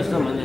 ఇష్టం మంది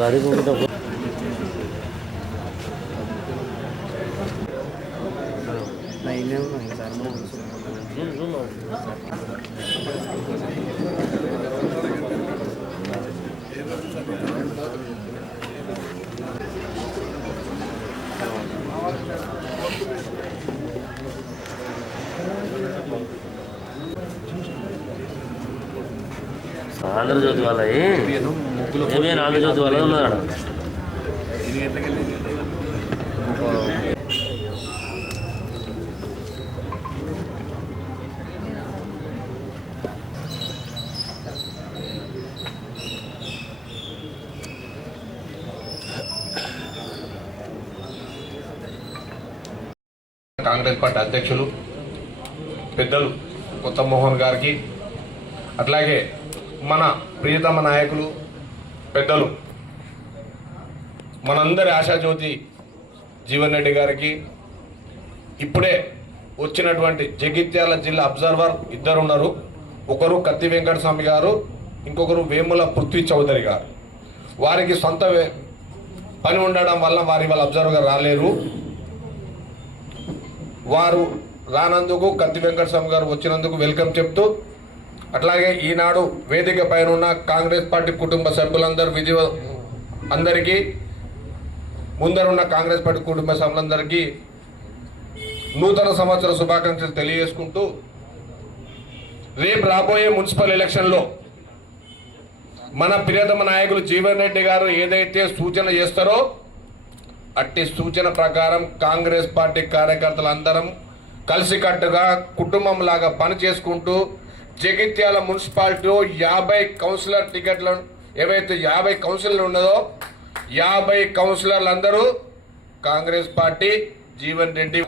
गाड़ी को तो नहीं ఆంధ్రజ్యోతి వాళ్ళ ఏమైనా ఆంధ్రజ్యోతి వాళ్ళ ఉన్నాడు. కాంగ్రెస్ పార్టీ అధ్యక్షులు పెద్దలు కొత్త మోహన్ గారికి, అట్లాగే మన ప్రియతమ నాయకులు పెద్దలు మనందరి ఆశాజ్యోతి జీవన్ రెడ్డి గారికి, ఇప్పుడే వచ్చినటువంటి జగిత్యాల జిల్లా అబ్జర్వర్ ఇద్దరు ఉన్నారు. ఒకరు కత్తి వెంకటస్వామి గారు, ఇంకొకరు వేముల పృథ్వీ చౌదరి గారు. వారికి సొంత పని ఉండడం వల్ల వాళ్ళ అబ్జర్వర్గా రాలేరు. వారు రానందుకు కత్తి వెంకటస్వామి గారు వచ్చినందుకు వెల్కమ్ చెప్తూ, అట్లాగే ఈనాడు వేదిక పైన ఉన్న కాంగ్రెస్ పార్టీ కుటుంబ సభ్యులందరూ అందరికీ, ముందరున్న కాంగ్రెస్ పార్టీ కుటుంబ సభ్యులందరికీ నూతన సంవత్సర శుభాకాంక్షలు తెలియజేసుకుంటూ, రేపు రాబోయే మున్సిపల్ ఎలక్షన్లో మన ప్రియతమ నాయకులు జీవన్ రెడ్డి గారు ఏదైతే సూచన చేస్తారో అట్టి సూచన ప్రకారం కాంగ్రెస్ పార్టీ కార్యకర్తలందరం కలిసికట్టుగా కుటుంబంలాగా పని చేసుకుంటూ జగిత్యాల మున్సిపాలిటీలో 50 కౌన్సిలర్ టికెట్లను ఏవైతే 50 కౌన్సిలర్లు ఉన్నదో 50 కౌన్సిలర్లు అందరూ కాంగ్రెస్ పార్టీ జీవన్ రెడ్డి.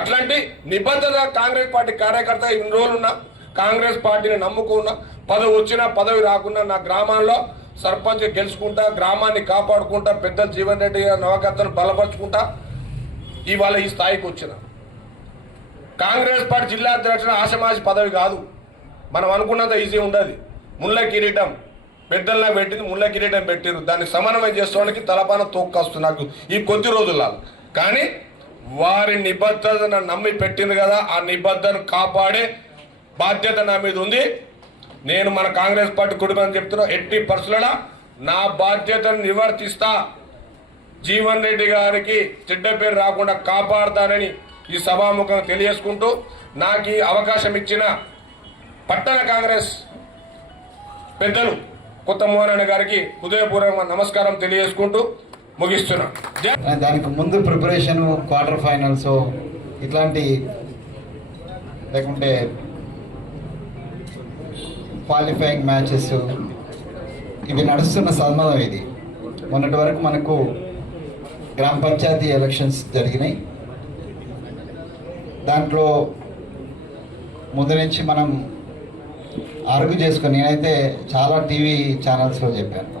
అట్లాంటి నిబద్ధత కాంగ్రెస్ పార్టీ కార్యకర్త ఇన్ని రోజులున్నా కాంగ్రెస్ పార్టీని నమ్ముకున్నా, పదవి వచ్చినా పదవి రాకున్నా నా గ్రామాల్లో సర్పంచ్ గెలుచుకుంటా, గ్రామాన్ని కాపాడుకుంటా, పెద్ద జీవన్ రెడ్డి నవకర్తను బలపరుచుకుంటా ఇవాళ ఈ స్థాయికి వచ్చిన. కాంగ్రెస్ పార్టీ జిల్లా అధ్యక్షుడు ఆశమాసి పదవి కాదు, మనం అనుకున్నంత ఈజీ ఉండదు. ముళ్ళ కిరీటం పెద్దల్లా పెట్టింది, ముళ్ళ కిరీటం పెట్టిరు, దాన్ని సమన్వయం చేసుకోవడానికి తలపాన తోక్కొస్తుంది నాకు ఈ కొద్ది రోజుల్లో. కానీ వారి నిబద్ధతను నమ్మి పెట్టింది కదా, ఆ నిబద్ధతను కాపాడే బాధ్యత నా మీద ఉంది. నేను మన కాంగ్రెస్ పార్టీ కుటుంబం చెప్తున్నా, ఎట్టి పరిస్థితుల్లో నా బాధ్యతను నిర్వర్తిస్తా, జీవన్ రెడ్డి గారికి చెడ్డ పేరు రాకుండా కాపాడుతానని ఈ సభాముఖంగా తెలియజేసుకుంటూ, నాకు ఈ అవకాశం ఇచ్చిన పట్టణ కాంగ్రెస్ పెద్దలు కొత్త మోహన్ గారికి హృదయపూర్వక నమస్కారం తెలియజేసుకుంటూ ముగిస్తున్నా. దానికి ముందు ప్రిపరేషన్, క్వార్టర్ ఫైనల్స్ ఇట్లాంటి లేకుంటే క్వాలిఫైయింగ్ మ్యాచెస్ ఇవి నడుస్తున్న సమయం ఇది. మొన్నటి వరకు మనకు గ్రామ పంచాయతీ ఎలక్షన్స్ జరిగినాయి. దాంట్లో ముందు నుంచి మనం అరుగు చేసుకొని నేనైతే చాలా టీవీ ఛానల్స్లో చెప్పాను,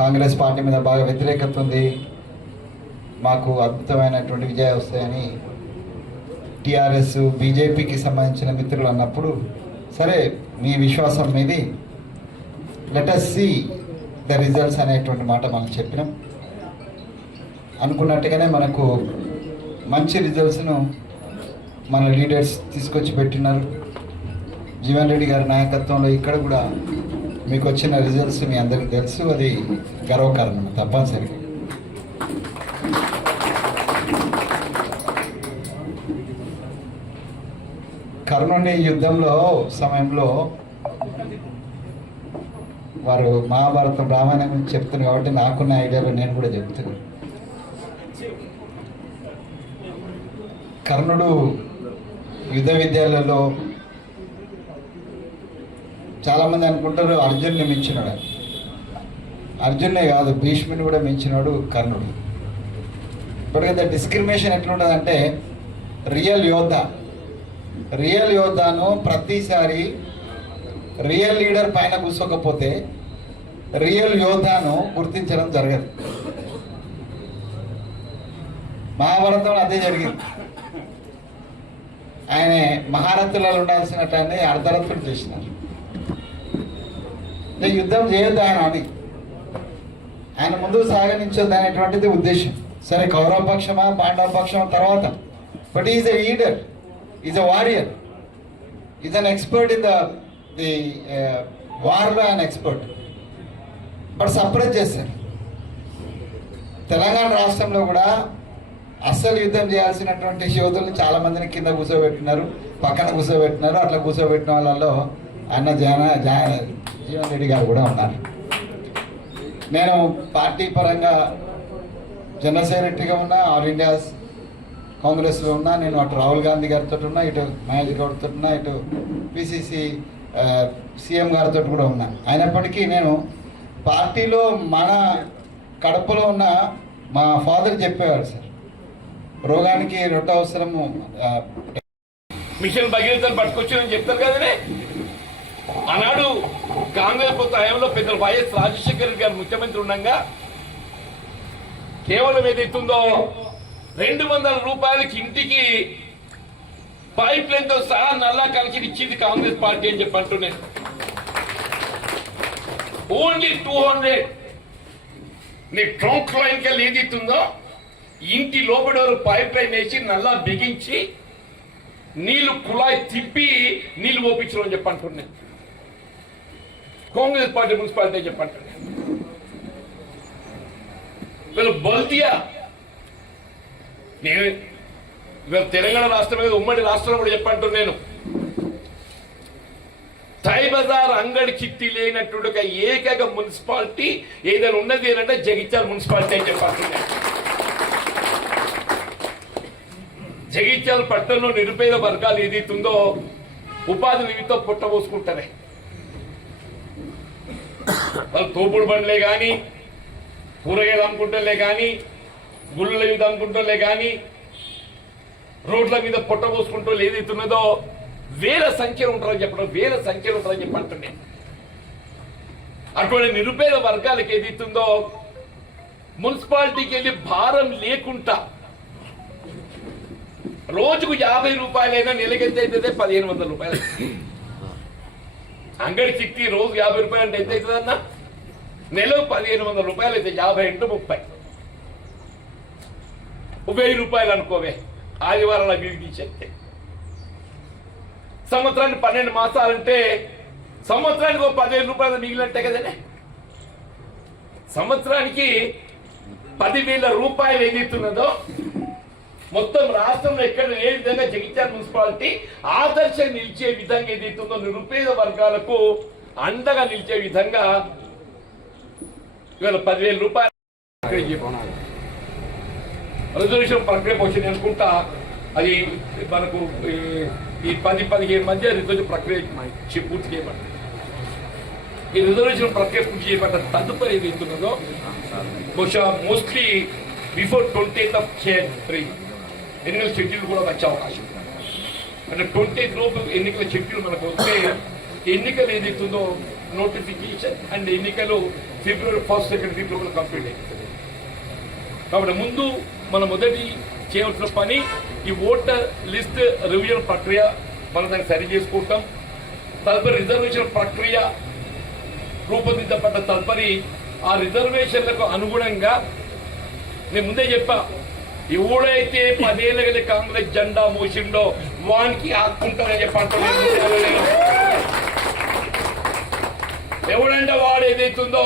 కాంగ్రెస్ పార్టీ మీద బాగా వ్యతిరేకత ఉంది, మాకు అద్భుతమైనటువంటి విజయాలు వస్తాయని టీఆర్ఎస్ బీజేపీకి సంబంధించిన మిత్రులు అన్నప్పుడు, సరే మీ విశ్వాసం మీది, let us see the results అనేటువంటి మాట మనం చెప్పినాం. అనుకున్నట్టుగానే మనకు మంచి రిజల్ట్స్ను మన లీడర్స్ తీసుకొచ్చి పెట్టినారు. జీవన్ రెడ్డి గారి నాయకత్వంలో ఇక్కడ కూడా మీకు వచ్చిన రిజల్ట్స్ మీ అందరికీ తెలుసు, అది గర్వకారణం తప్పనిసరిగా. కర్ణుని యుద్ధంలో సమయంలో వారు మహాభారతం రామాయణం గురించి చెప్తున్నారు కాబట్టి నాకున్న ఐడియాలో నేను కూడా చెప్తున్నాను. కర్ణుడు యుద్ధ విద్యాలలో చాలామంది అనుకుంటారు అర్జున్ని మించినాడు. అర్జున్నే కాదు, భీష్ముని కూడా మించినాడు కర్ణుడు. ఇప్పటికైతే డిస్క్రిమినేషన్ ఎట్లుంటుందంటే, రియల్ యోధాను ప్రతిసారి రియల్ లీడర్ పైన కూర్చోకపోతే రియల్ యోధాను గుర్తించడం జరగదు. మహాభారతంలో అదే జరిగింది. ఆయన మహారథులలో ఉండాల్సినట్టు అర్ధరథులు చేసినారు. యుద్ధం చేయొద్దు అని ఆయన ముందుకు సాగనించొద్దు అనేటువంటిది ఉద్దేశం. సరే, కౌరవ పక్షమా పాండవ పక్షమా తర్వాత, but is a leader, is a warrior, is an expert in the వార్లో, ఆయన ఎక్స్పర్ట్. బట్ సప్రెస్ చేశారు. తెలంగాణ రాష్ట్రంలో కూడా అస్సలు యుద్ధం చేయాల్సినటువంటి యోధుల్ని చాలా మందిని కింద కూర్చోబెట్టినారు, పక్కన కూర్చోబెట్టినారు. అట్లా కూర్చోబెట్టిన వాళ్ళలో అన్న జీవన్ రెడ్డి గారు కూడా ఉన్నారు. నేను పార్టీ పరంగా జనరల్ సెక్రటరీగా ఉన్నా, ఆల్ ఇండియా కాంగ్రెస్లో ఉన్నా. నేను అటు రాహుల్ గాంధీ గారితో ఉన్నా, ఇటు మహేష్ గౌడ్తో ఉన్నా, ఇటు పిసిసి సీఎం గారితో కూడా ఉన్నా. అయినప్పటికీ నేను పార్టీలో మన కడపలో ఉన్న మా ఫాదర్ చెప్పేవారు, సార్ రోగానికి రొట్టె అవసరము, మిషన్ భగీరథను పట్టుకొచ్చారని చెప్తారు కదనే. ఆనాడు కాంగ్రెస్ ప్రభుత్వ హయాంలో పెద్దలు వైఎస్ రాజశేఖర రెడ్డి గారు ముఖ్యమంత్రి ఉండగా కేవలం ఏదైతుందో 200 రూపాయలకి ఇంటికి పైప్ లైన్ తో సహా నల్లా కనెక్షన్ ఇచ్చింది కాంగ్రెస్ పార్టీ అని చెప్పంటున్నాను. ఓన్లీ 200 నీ ట్రంక్ లైన్ కెళ్ళి ఏదైతుందో ఇంటి లోపల పైప్ లైన్ వేసి నల్లా బిగించి నీళ్లు కుళాయి తిప్పి నీళ్లు పోపించడం అని చెప్పంటున్నాను. కాంగ్రెస్ పార్టీ మున్సిపాలిటీ చెప్పంటున్నాను. వీళ్ళు బల్దియా, నేను వీళ్ళు తెలంగాణ రాష్ట్రం మీద ఉమ్మడి రాష్ట్రంలో కూడా చెప్పంటున్నాను. నేను టై బజార్ అంగడి చిట్టి లేనటువంటి ఒక ఏకైక మున్సిపాలిటీ ఏదైనా ఉన్నది ఏంటంటే జగిత్యాల మున్సిపాలిటీ అని చెప్పంటున్నాను. జగిత్యాల పట్టణంలో నిరుపేద వర్గాలు ఏదైతుందో ఉపాధి నిమిత్తం పుట్టబోసుకుంటారే. వాళ్ళు తోపుడు బండ్లే కానీ, కూరగాయలు అమ్ముకుంటలే కానీ, గుళ్ళ మీద అమ్ముకుంటలే కానీ, రోడ్ల మీద పుట్టబోసుకుంటూ ఏదైతున్నదో వేల సంఖ్యలు ఉంటారని చెప్పడం, వేల సంఖ్యలు ఉంటారని చెప్పంటుండే. అటువంటి నిరుపేద వర్గాలకు ఏదైతుందో మున్సిపాలిటీకి వెళ్ళి భారం లేకుండా రోజుకు 50 రూపాయలైనా నెలకెంత అవుతుంది? 1500 రూపాయలు. అంగడి చిట్టి రోజు 50 రూపాయలు అంటే ఎంత అవుతుంది అన్న? నెలకు 1500 రూపాయలు అయితే 50 × 30 1000 రూపాయలు అనుకోవే. ఆదివారాల వీధి తీసేస్తే సంవత్సరానికి 12 మాసాలంటే సంవత్సరానికి 15 రూపాయలు మిగిలినట్టే కదనే. సంవత్సరానికి 10,000 రూపాయలు ఏదైతున్నదో మొత్తం రాష్ట్రంలో ఎక్కడ ఏ విధంగా జగిత్యాల మున్సిపాలిటీ ఆదర్శం నిలిచే విధంగా ఏదైతుందో నిరుపేద వర్గాలకు అండగా నిలిచే విధంగా ఇవాళ 10,000 రూపాయలు రిజర్వేషన్ ప్రక్రియ వచ్చింది అనుకుంటా. అది మనకు ఈ 10-15 మధ్య రిజర్వేషన్ ప్రక్రియ పూర్తి చేయబడింది. ఈ రిజర్వేషన్ ప్రక్రియ పూర్తి చేయబడ్డ తదుపరి ఏదైతున్నదో బహుశా మోస్ట్లీ బిఫోర్ 20th January ఎన్నికల షెడ్యూల్ కూడా వచ్చే అవకాశం ఉంది. అంటే 20 లోపు ఎన్నికల షెడ్యూల్ మనకు వస్తే ఎన్నికలు ఏదైతుందో నోటిఫికేషన్ అండ్ ఎన్నికలు February 1st, 2nd వీక్ లోపల కంప్లీట్ అవుతుంది. కాబట్టి ముందు మన మొదటి చేయవలసిన పని ఈ ఓటర్ లిస్ట్ రివిజన్ ప్రక్రియ మనం దాన్ని సరి చేసుకుంటాం. తదుపరి రిజర్వేషన్ ప్రక్రియ రూపొందించబడ్డ తదుపరి ఆ రిజర్వేషన్లకు అనుగుణంగా నేను ముందే చెప్పా, ఎవడైతే 10 ఏళ్ళ గల కాంగ్రెస్ జెండా మోసిండో వానికి హక్కుంటారని చెప్పంటే ఎవడంటే వాడు ఏదైతుందో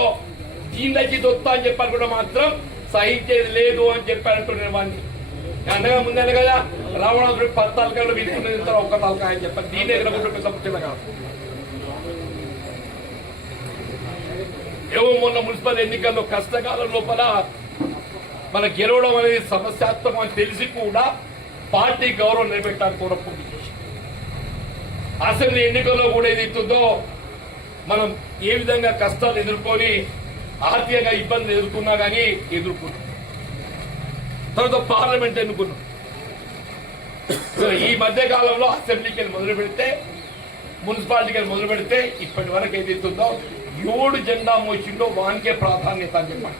దీనికి దొత్తా అని చెప్పాను కూడా మాత్రం సహించేది లేదు అని చెప్పానంటూ నేను వాడిని అంతగా ముందే కదా రావణాసుడు 10 తలకాయలు వీసుకున్న ఒక్క తలకాయ అని చెప్పాను. దీని ఎదురకుంటే పెద్ద ముఖ్యంగా కాదు. ఏవో మొన్న మున్సిపల్ ఎన్నికల్లో కష్టకాలం లోపల మన గెలవడం అనేది సమస్యాత్మకం అని తెలిసి కూడా పార్టీ గౌరవం నిలబెట్టడానికి కోరకుండా అసెంబ్లీ ఎన్నికల్లో కూడా ఏదైతుందో మనం ఏ విధంగా కష్టాలు ఎదుర్కొని ఆర్థికంగా ఇబ్బందులు ఎదుర్కొన్నా కానీ ఎదుర్కొన్నాం. తర్వాత పార్లమెంట్ ఎన్నుకున్నాం. ఈ మధ్య కాలంలో అసెంబ్లీకి వెళ్ళి మొదలు పెడితే మున్సిపాలిటీకి వెళ్ళి మొదలు పెడితే ఇప్పటి వరకు ఏదైతుందో 7 జెండా మోసిండో వానికే ప్రాధాన్యత అని చెప్పండి.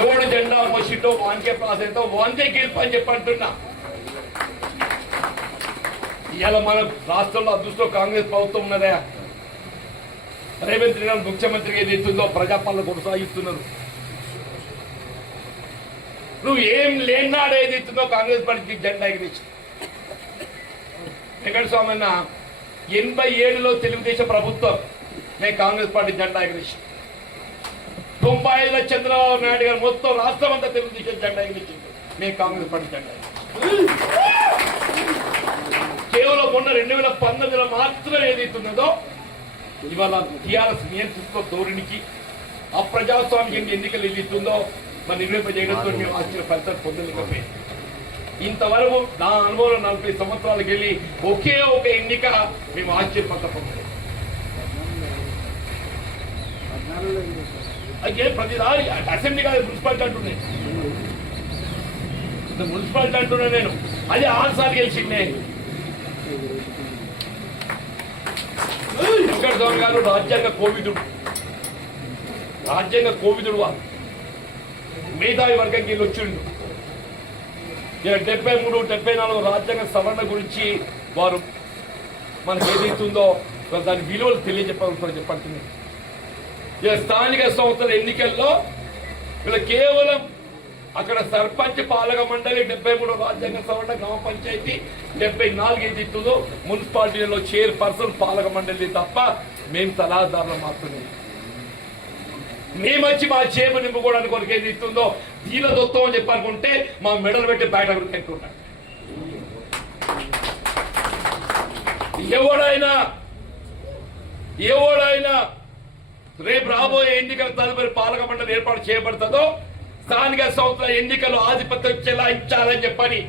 7 జెండా మోసిండో వానికే ప్రాధాన్యత, వానికే గెలుపు అని చెప్పంటున్నా. ఇవాళ మన రాష్ట్రంలో అదృష్టం కాంగ్రెస్ ప్రభుత్వం ఉన్నదా? రేవంత్ రెడ్డి ముఖ్యమంత్రిగా ఏదైతుందో ప్రజాపాలన కొనసాగిస్తున్నారు. నువ్వు ఏం లేనాడు ఏదైతుందో కాంగ్రెస్ పార్టీకి జెండా ఎగిరించి వెంకటస్వామి అన్న 87లో తెలుగుదేశం ప్రభుత్వం నేను కాంగ్రెస్ పార్టీ జెండా ఎగిరించి 95లో చంద్రబాబు నాయుడు గారు మొత్తం రాష్ట్రం అంతా తెలుగుదేశం జెండా ఎగిరించింది. మేము కాంగ్రెస్ పార్టీ జెండా కేవలం మొన్న 2019లో మాత్రం ఏదైతున్నదో ఇవాళ టీఆర్ఎస్ నియంత్రిత ధోరణికి అప్రజాస్వామ్యం ఎన్నికలు ఏదైతుందో మన నిర్వహింపజేయడంతో మేము ఆశ్చర్య ఫలితాలు పొందలేకపోయింది. ఇంతవరకు నా అనుభవం 40 సంవత్సరాలకు వెళ్ళి ఒకే ఒక ఎన్నిక మేము ఆశ్చర్యపడకపోయింది. అయితే ప్రతిదారి అసెంబ్లీ కాదు మున్సిపాలిటీ అంటున్నాయి. మున్సిపాలిటీ అంటున్నా నేను అది 6 సార్లు గెలిచిండే. వెంకటస్వామి గారు రాజ్యాంగ కోవిదుడు వారు మేధావి వర్గంకి వెళ్ళి వచ్చిండు. 73, 74 రాజ్యాంగ సవరణ గురించి వారు మనకు ఏదైతుందో దాని విలువలు తెలియజెప్పాలని చెప్పండి. స్థానిక సంస్థల ఎన్నికల్లో వీళ్ళు కేవలం అక్కడ సర్పంచ్ పాలక మండలి 73 రాజ్యాంగ సవరణ, గ్రామ పంచాయతీ 74 ఏదైతుందో మున్సిపాలిటీలో చైర్పర్సన్ పాలక మండలి తప్ప మేము సలహాదారులు మాత్రమే. మేమొచ్చి మా చేపు నింపుకోవడానికి కొరకు ఏది ఇస్తుందో దీని దొత్తం అని చెప్పనుకుంటే మా మెడలు పెట్టి బయట పెట్టుకుంటాడు. ఎవడైనా రేపు రాబోయే ఎన్నికల తదుపరి పాలక మండలి ఏర్పాటు చేయబడుతుందో స్థానిక సంస్థల ఎన్నికలు ఆధిపత్యం చెలాయించాలని చెప్పని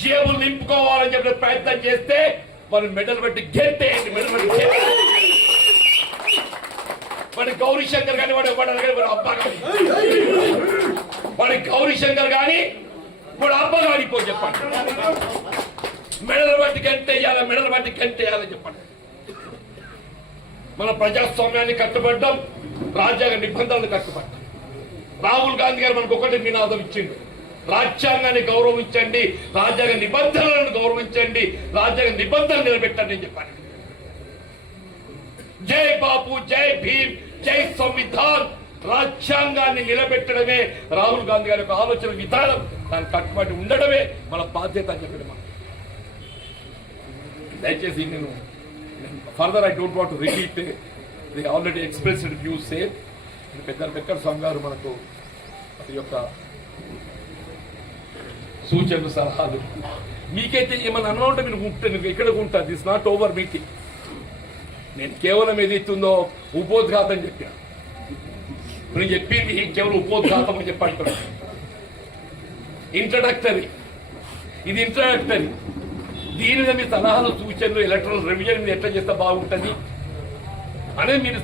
జేబులు నింపుకోవాలని చెప్పి ప్రయత్నం చేస్తే వాళ్ళు మెడలు పెట్టి గెంటేయండి. మెడలు పెట్టి వాడి గౌరీ శంకర్ కానీ వాడు అబ్బా కానీ వాడి గౌరీ శంకర్ కానీ వాడు అబ్బా కానిపో చెప్పండి. మెడలు బట్టి గంటేయాలి, మెడలు బట్టి గంటేయాలని చెప్పండి. మన ప్రజాస్వామ్యాన్ని కట్టుబడ్డం, రాజ్యాంగ నిబంధనలు కట్టుబడ్డం. రాహుల్ గాంధీ గారు మనకు ఒకటి నినాదం ఇచ్చిండు, రాజ్యాంగాన్ని గౌరవించండి, రాజ్యాంగ నిబంధనలను గౌరవించండి, రాజ్యాంగ నిబంధనలు నిలబెట్టండి అని చెప్పారు. జై బాపు, జై భీమ్, జై సంవిధాన్. రాజ్యాంగాన్ని నిలబెట్టడమే రాహుల్ గాంధీ గారి యొక్క ఆలోచన విధానం. దానికి కట్టుబడి ఉండడమే మన బాధ్యత అని చెప్పడం. దయచేసి నేను further I don't want to repeat the already expressed views same. పెద్దలు వెంకటస్వామి గారు మనకు అది యొక్క సూచనలు, సలహాలు. మీకైతే ఏమన్నా అన్నా ఉంటే మీరు ఉంటే ఎక్కడ ఉంటా. This not over meeting. నేను కేవలం ఏదైతుందో ఉపోద్ఘాతం చెప్పాను. నేను చెప్పింది కేవలం ఉపోద్ఘాతం అని చెప్పంటున్నాను. ఇంట్రడక్టరీ, ఇది ఇంట్రడక్టరీ. దీని మీద మీ సలహాలు, సూచనలు, ఎలక్ట్రల్ రివిజన్ ఎట్లా చేస్తే బాగుంటుంది అనేది మీరు